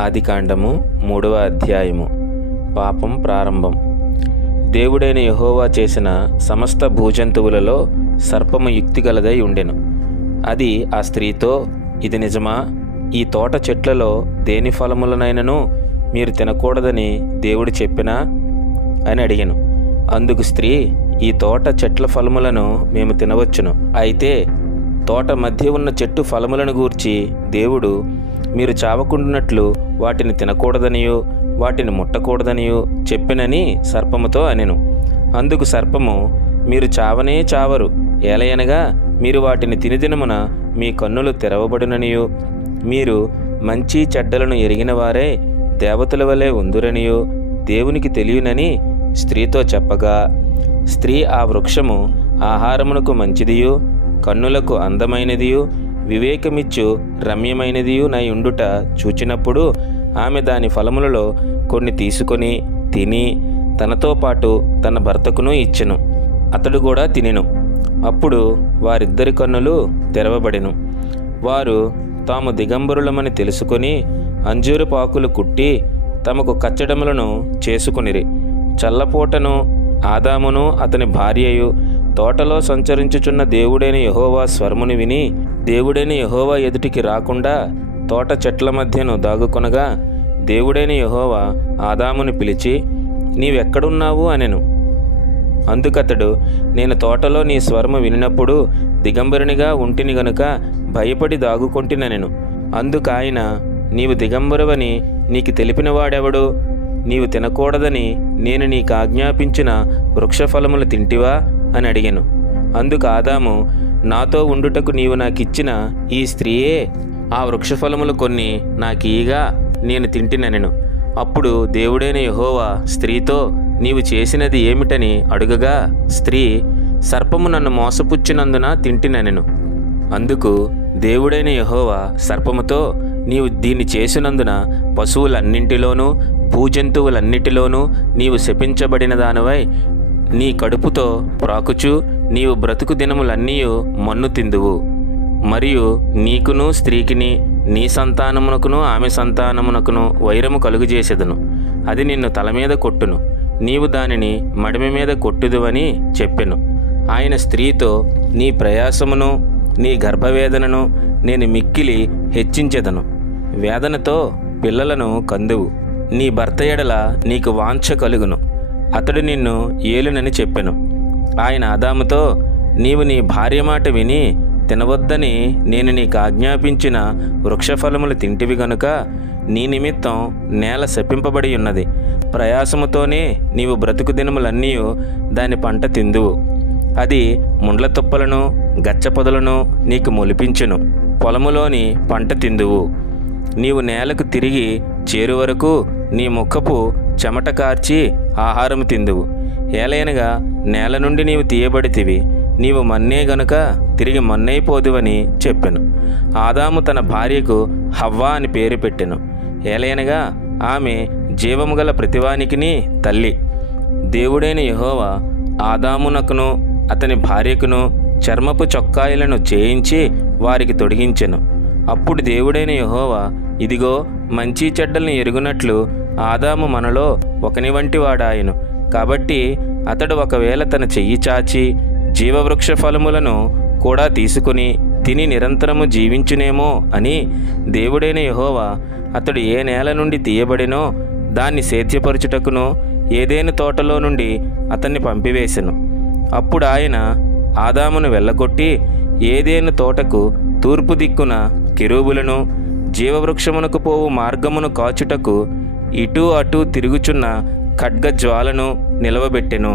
ఆదికాండము 3వ అధ్యాయము. పాపం ప్రారంభం. దేవుడైన యెహోవా చేసిన సమస్త భూజంతువులలో సర్పము యుక్తిగలదై ఉండెను. అది ఆ స్త్రీతో, ఇది నిజమా? ఈ తోట చెట్లలో దేని ఫలములనైనను మీరు తినకూడదని దేవుడు చెప్పినా అని అడిగెను. అందుకు స్త్రీ, ఈ తోట చెట్ల ఫలములను మేము తినవచ్చును. అయితే తోట మధ్య ఉన్న చెట్టు ఫలములను గూర్చి దేవుడు మీరు చావకుండునట్లు వాటిని తినకూడదనియో వాటిని ముట్టకూడదనియో చెప్పినని సర్పముతో అనెను. అందుకు సర్పము, మీరు చావనే చావరు, ఏలయనగా మీరు వాటిని తినిదినమున మీ కన్నులు తెరవబడుననియో మీరు మంచి చెడ్డలను ఎరిగిన వారే దేవతల వలె ఉందురనియో దేవునికి తెలియనని స్త్రీతో చెప్పగా, స్త్రీ ఆ వృక్షము ఆహారమునకు మంచిదియో కన్నులకు అందమైనదియో వివేకమిచ్చు రమ్యమైనదియు నై ఉండుట చూచినప్పుడు ఆమె దాని ఫలములలో కొన్ని తీసుకొని తిని తనతో పాటు తన భర్తకును ఇచ్చెను. అతడు కూడా తినెను. అప్పుడు వారిద్దరి కన్నులు తెరవబడెను. వారు తాము దిగంబరులమని తెలుసుకొని అంజూరపాకులు కుట్టి తమకు కచ్చడములను చేసుకొనిరి. చల్లపూటను ఆదామును అతని భార్యయు తోటలో సంచరించుచున్న దేవుడైన యెహోవా స్వరమును విని దేవుడైన యెహోవా ఎదుటికి రాకుండా తోట చెట్ల మధ్యను దాగుకొనగా దేవుడైన యెహోవా ఆదామును పిలిచి, నీవెక్కడున్నావు అనెను. అందుకతడు, నేను తోటలో నీ స్వరము వినినప్పుడు దిగంబరునిగా ఉంటిని గనుక భయపడి దాగుకొంటినెను. అందుకాయన, నీవు దిగంబరువని నీకు తెలిపినవాడెవడు? నీవు తినకూడదని నేను నీకు ఆజ్ఞాపించిన వృక్షఫలములు తింటివా అని అడిగెను. అందుకు ఆదాము, నాతో ఉండుటకు నీవు నాకిచ్చిన ఈ స్త్రీయే ఆ వృక్షఫలములు కొన్ని నాకీయగా నేను తింటినెను. అప్పుడు దేవుడైన యెహోవా స్త్రీతో, నీవు చేసినది ఏమిటని అడుగగా స్త్రీ, సర్పము నన్ను మోసపుచ్చినందున తింటినెను. అందుకు దేవుడైన యెహోవా సర్పముతో, నీవు దీన్ని చేసినందున పశువులన్నింటిలోనూ భూజంతువులన్నిటిలోనూ నీవు శపించబడిన దానివై నీ కడుపుతో ప్రాకుచు నీవు బ్రతుకు దినములన్నీ మన్ను తిందువు. మరియు నీకును స్త్రీకిని నీ సంతానమునకును ఆమె సంతానమునకును వైరము కలుగజేసెదను. అది నిన్ను తల మీద కొట్టును, నీవు దానిని మడిమ మీద కొట్టుదువని చెప్పెను. ఆయన స్త్రీతో, నీ ప్రయాసమును నీ గర్భవేదనను నేను మిక్కిలి హెచ్చించెదను. వేదనతో పిల్లలను కందువు. నీ భర్త ఎడల నీకు వాంఛ కలుగును, అతడు నిన్ను ఏలునని చెప్పెను. ఆయన ఆదాముతో, నీవు నీ భార్య మాట విని తినవద్దని నేను నీకు ఆజ్ఞాపించిన వృక్షఫలములు తింటివి గనుక నీ నిమిత్తం నేల శపింపబడి ఉన్నది. ప్రయాసముతోనే నీవు బ్రతుకు దినములన్నీ దాని పంట తిందువు. అది ముండ్ల తుప్పలను గచ్చపొదలను నీకు మొలిపించును. పొలములోని పంట తిందువు. నీవు నేలకు తిరిగి చేరు వరకు నీ ముఖపు చెమట కార్చి ఆహారము తిందువు. ఏలయనగా నేల నుండి నీవు తీయబడితివి, నీవు మన్నే గనుక తిరిగి మన్నైపోదువని చెప్పెను. ఆదాము తన భార్యకు హవ్వ అని పేరు పెట్టెను. ఏలయనగా ఆమె జీవము గల ప్రతివానికిని తల్లి. దేవుడైన యెహోవా ఆదామునకును అతని భార్యకును చర్మపు చొక్కాయలను చేయించి వారికి తొడిగించెను. అప్పుడు దేవుడైన యెహోవా, ఇదిగో మంచి చెడ్డల్ని ఎరుగునట్లు ఆదాము మనలో ఒకని వంటి వాడాయను. కాబట్టి అతడు ఒకవేళ తన చెయ్యి చాచి జీవవృక్ష ఫలములను కూడా తీసుకుని తిని నిరంతరము జీవించునేమో అని దేవుడైన యెహోవా అతడు ఏ నేల నుండి తీయబడినో దాన్ని సేద్యపరచుటకును ఏదేను తోటలో నుండి అతన్ని పంపివేశెను. అప్పుడు ఆయన ఆదామును వెళ్ళగొట్టి ఏదేను తోటకు తూర్పు దిక్కున కెరూబులను జీవవృక్షమునకు పోవు మార్గమును కాచుటకు ఇటూ అటూ తిరుగుచున్న ఖడ్గజ్వాలను నిలవబెట్టెను.